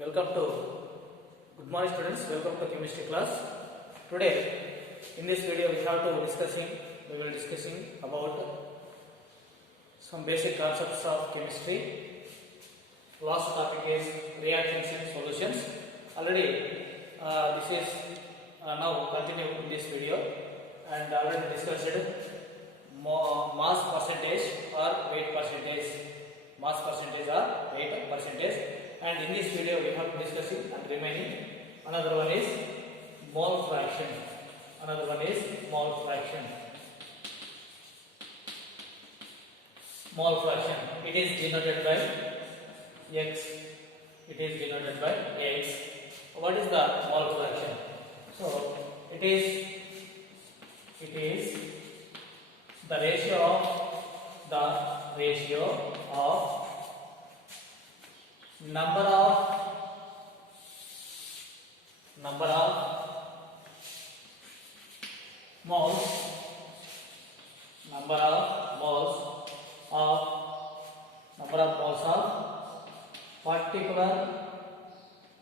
Welcome to good morning students. Welcome to chemistry class. Today in this video we will discussing about some basic concepts of chemistry. Last topic is reactions and solutions. Already this is now continue in this video and already discussed mass percentage or weight percentage. Mass percentage or weight percentage. And in this video we have discussing and remaining. Another one is mole fraction. Another one is mole fraction. Mole fraction. It is denoted by X. It is denoted by X. What is the mole fraction? So it is the ratio of number of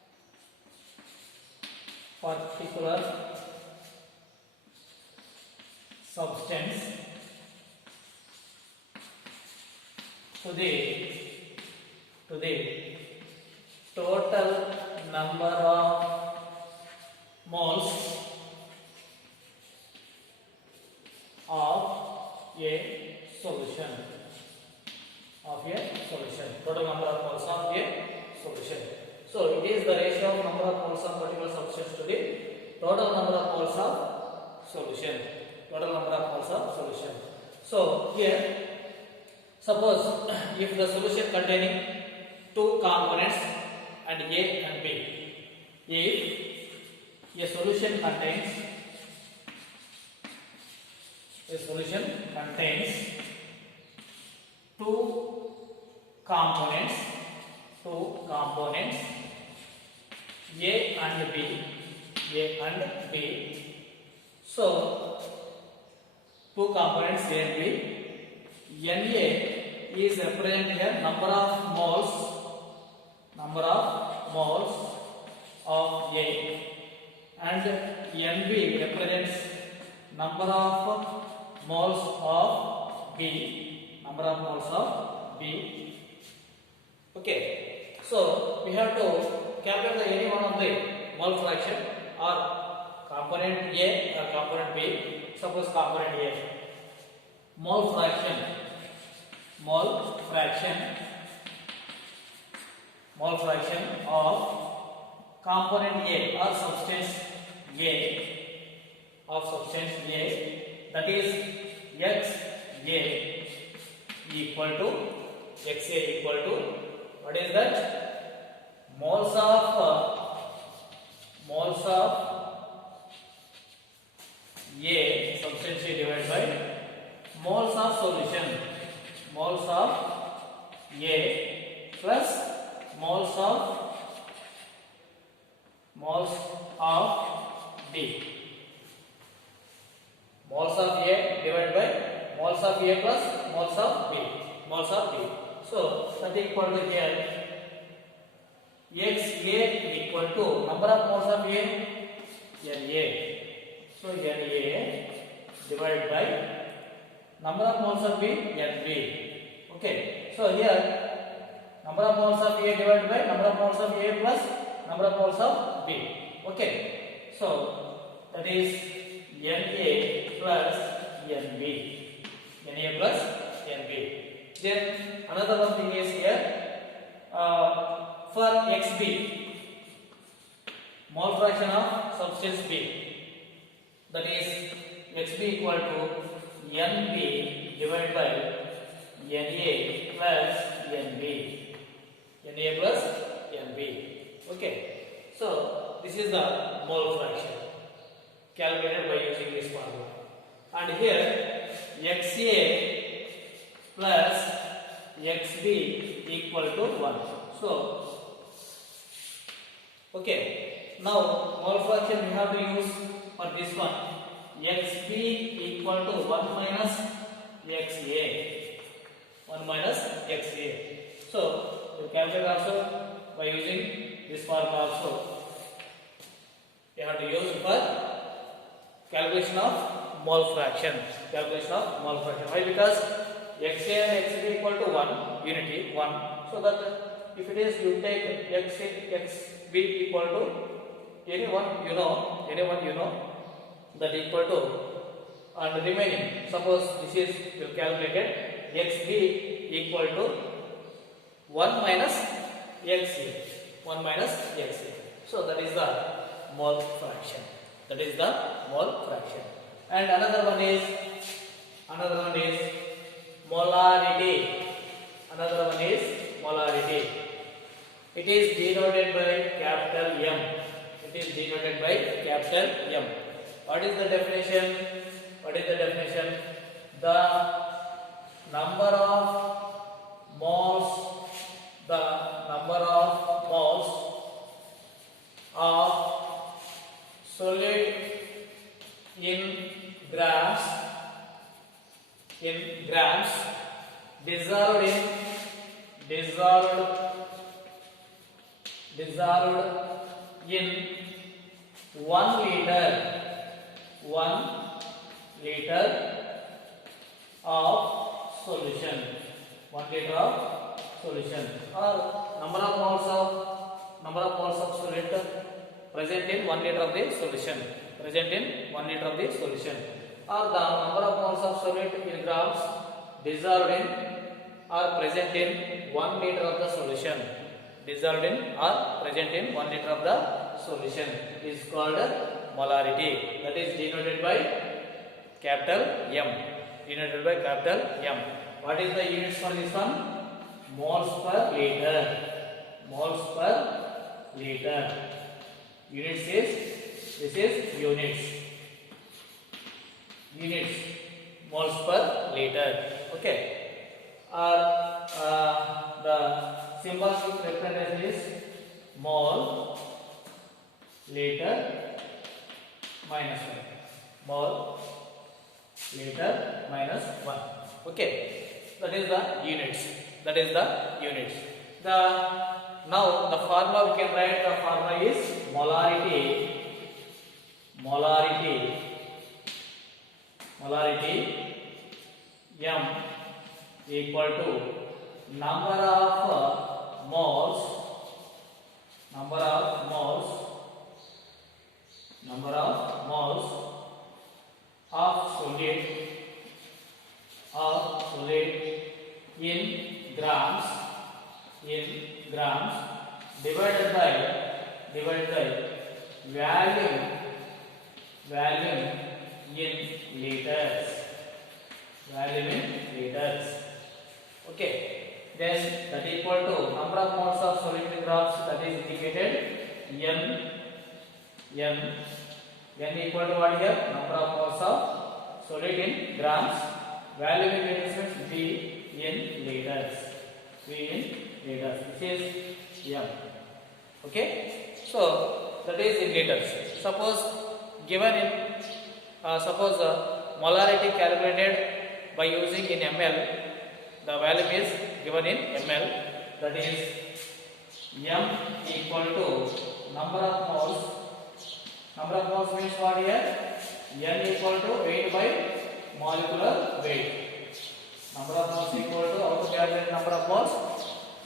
moles of particular substance to the total number of moles of a solution. Total number of moles of a solution. So it is the ratio of number of moles of particular substance to the total number of moles of solution. So here, suppose if the solution containing two components and A and B, if a solution contains two components A and B, so two components A and B, Na is representing a number of moles of A, and Nb represents number of moles of B. Okay, so we have to calculate any one of the mole fraction or component A or component B. Suppose component A, mole fraction of component A or substance A, that is XA equal to what is that? Moles of A substance A divided by moles of solution, moles of A plus moles of B. Moles of A divided by moles of A plus moles of B. So that equal to here XA equal to number of moles of A, Na. So Na divided by number of moles of B, Nb. Okay. So here number of moles of A divided by number of moles of A plus number of moles of B. Okay. So that is Na plus Nb. Then another one thing is here for Xb, mole fraction of substance B, that is Xb equal to Nb divided by Na plus Nb. Okay, so this is the mole fraction calculated by using this formula, and here Xa plus Xb equal to 1. So okay, now mole fraction we have to use for this one. Xb equal to 1 minus Xa. So you calculate also by using this formula also. You have to use for calculation of mole fraction. Calculation of mole fraction. Why? Because Xa and Xb equal to 1 unity 1. So that if it is you take Xb equal to anyone you know that equal to, and remaining suppose this is you calculated Xb equal to 1 minus Xa. 1 minus Xa. So that is the mole fraction. That is the mole fraction. And another one is molarity. Another one is molarity. It is denoted by capital M. It is denoted by capital M. What is the definition? What is the definition? The number of moles of solid in grams dissolved in 1 liter of solution. 1 liter of solution, or number of moles of solid present in 1 liter of the solution. Present in 1 liter of the solution, or the number of moles of solid in grams dissolved in or present in 1 liter of the solution. Dissolved in or present in 1 liter of the solution is called molarity. That is denoted by capital M. Denoted by capital M. What is the units for this one? Moles per liter. Moles per liter. Units is, this is units. Units. Moles per liter. Okay. The symbolic representation is mole liter minus 1. Mole liter minus 1. Okay. That is the units. That is the units. Now the formula we can write. The formula is molarity M equal to number of moles of solid in grams divided by volume in liters. Okay. Then that equal to number of moles of solid in grams, that is indicated N equal to what here? Number of moles of solid in grams. Volume in liters means V in liters. This is M. Okay. So that is in liters. Suppose given in molarity calculated by using in ml, the value is given in ml. That is M equal to number of moles. Number of moles means what here? N equal to weight by molecular weight. Number of moles equal to, how to calculate number of moles?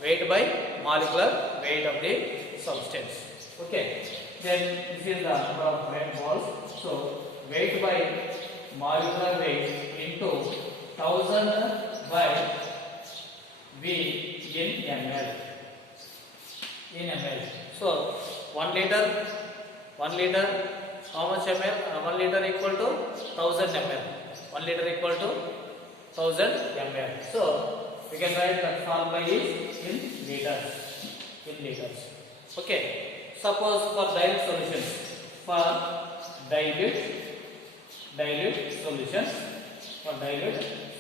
Weight by molecular weight of the substance. Okay. Then this is the number of moles. So weight by molecular weight into 1000 by V in ml. So 1 liter, how much ml? 1 liter equal to 1000 ml. 1 liter equal to 1000 ml. So we can write that formula is in liters. Okay. Suppose for dilute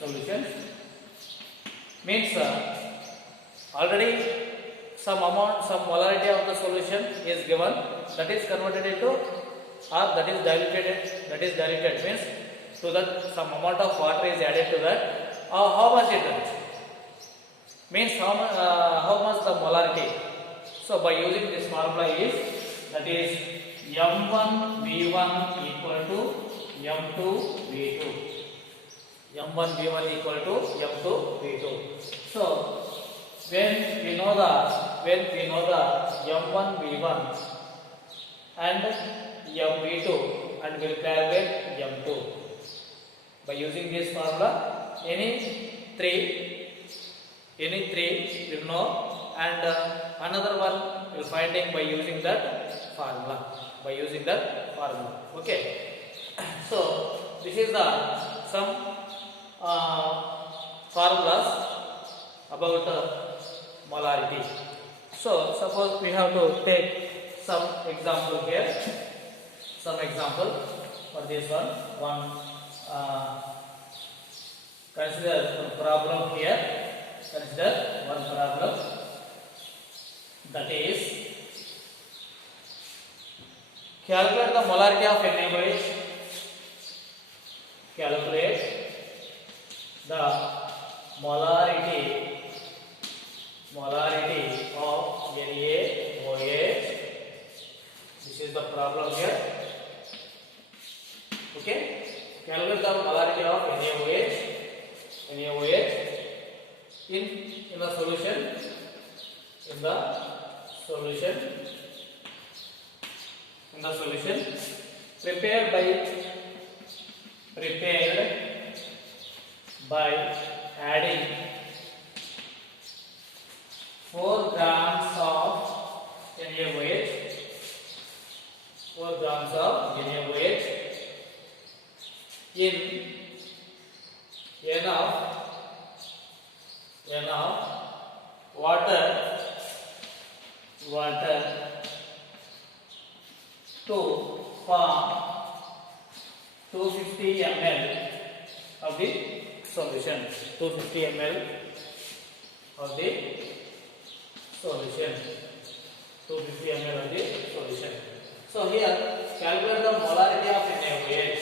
solutions, means already some molarity of the solution is given, that is converted into, or that is diluted means to that some amount of water is added to that. How much it is? means how much the molarity. So by using this formula is, that is M1 V1 equal to M2 V2. M1 V1 equal to M2 V2. So when we know the M1 V1 and M V2, and we'll calculate M2 by using this formula. Any three will know, and another one will finding by using that formula. Okay. So this is the some formulas about molarity. So suppose we have to take some example here. Some example for this one. Consider one problem here. Consider one problem, that is calculate the molarity of NaOH. Calculate the molarity of NaOH. This is the problem here. Okay, calculate the molarity of NaOH in the solution. Prepared by adding 4 grams of NaOH. 4 grams of NaOH in enough water to form 250 ml of the solution. 250 ml of the solution. 250 ml of the solution. So here calculate the molarity of NaOH.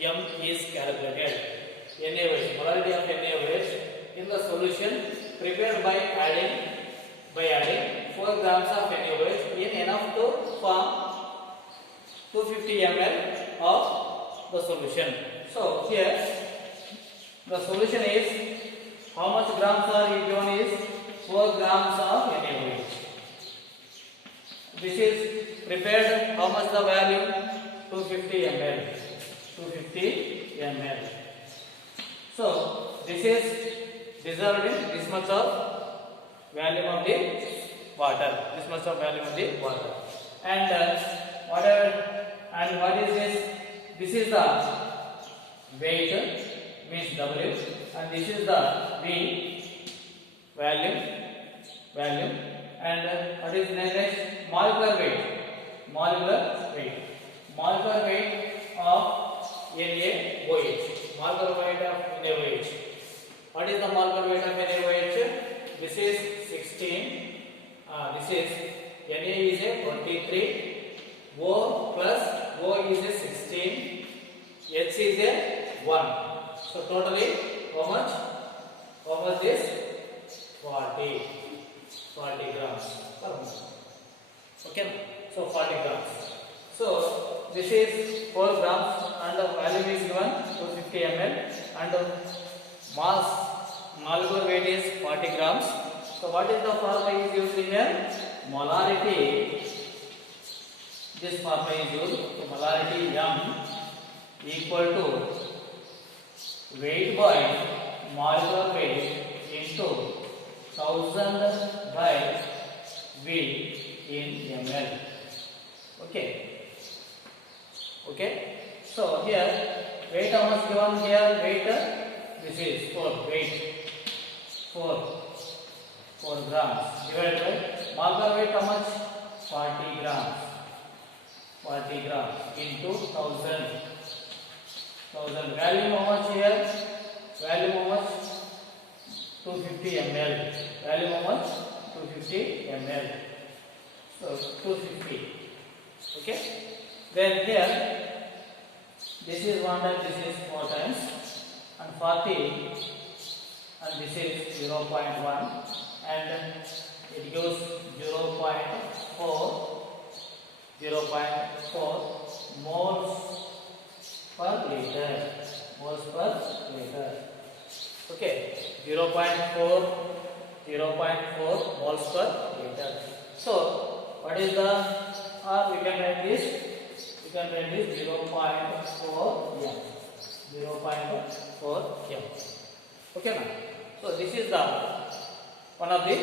M is calculated. NaOH, molarity of NaOH in the solution prepared by adding 4 grams of NaOH in enough to form 250 ml of the solution. So here the solution is, how much grams are given is 4 grams of NaOH. This is prepared, how much the value? 250 ml. So this is dissolved in this much of volume of the water. And what is this? This is the weight, means W, and this is the V, volume, and what is next? Molecular weight of NaOH. What is the molecular weight of NaOH? This is 16. This is Na is a 23. O plus O is a 16. H is a 1. So totally how much is 40 grams per mole. Okay, so 40 grams. So this is 4 grams and the volume is given 250 ml and mass molecular weight is 40 grams. So what is the formula is used here? Molarity. This formula is used. So molarity M equal to weight by molecular weight into 1000 by V in ml. Okay. So here weight how much given here? Weight this is 4 grams divided by molecular weight how much? 40 grams into 1000. Volume how much here? Volume how much? 250 ml. Volume how much? 250 ml. So 250. Okay. Then here this is 1 and this is 4 times, and 40 and this is 0.1 and it gives 0.4 moles per liter. Moles per liter. Okay, 0.4 moles per liter. So what is the, or we can write this 0.4 m. 0.4 m. Okay now. So this is the one of the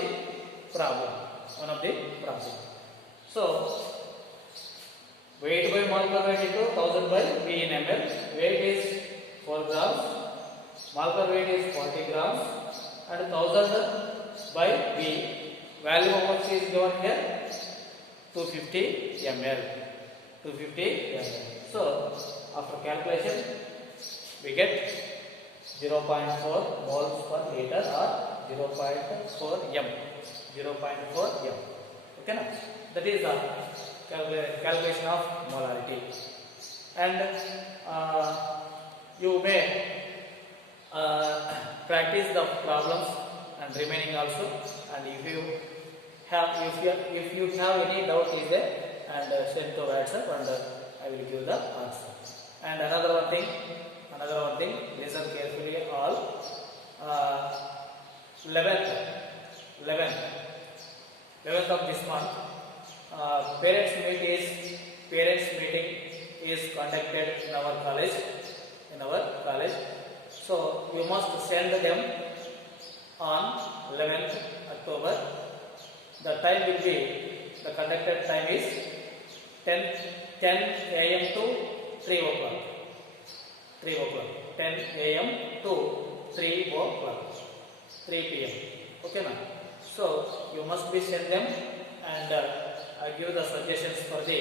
problem. So weight by molecular weight into 1000 by V in ml. Weight is 4 grams. Molecular weight is 40 grams. And 1000 by V. Value of what is given here? 250 ml. So after calculation, we get 0.4 moles per liter or 0.4 m. Okay now? That is the calculation of molarity. And you may practice the problems and remaining also. And if you have any doubt is there, and send to WhatsApp, and I will give the answer. And another one thing, listen carefully all. 11th of this month, parents meeting is conducted in our college. So you must send them on 11th October. The time will be, the conducted time is 10 a.m. to 3 o'clock. 10 a.m. to 3 p.m. Okay now. So you must be send them, and I give the suggestions for the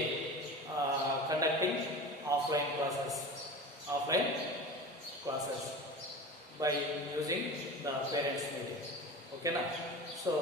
conducting offline classes by using the parents meeting. Okay now. So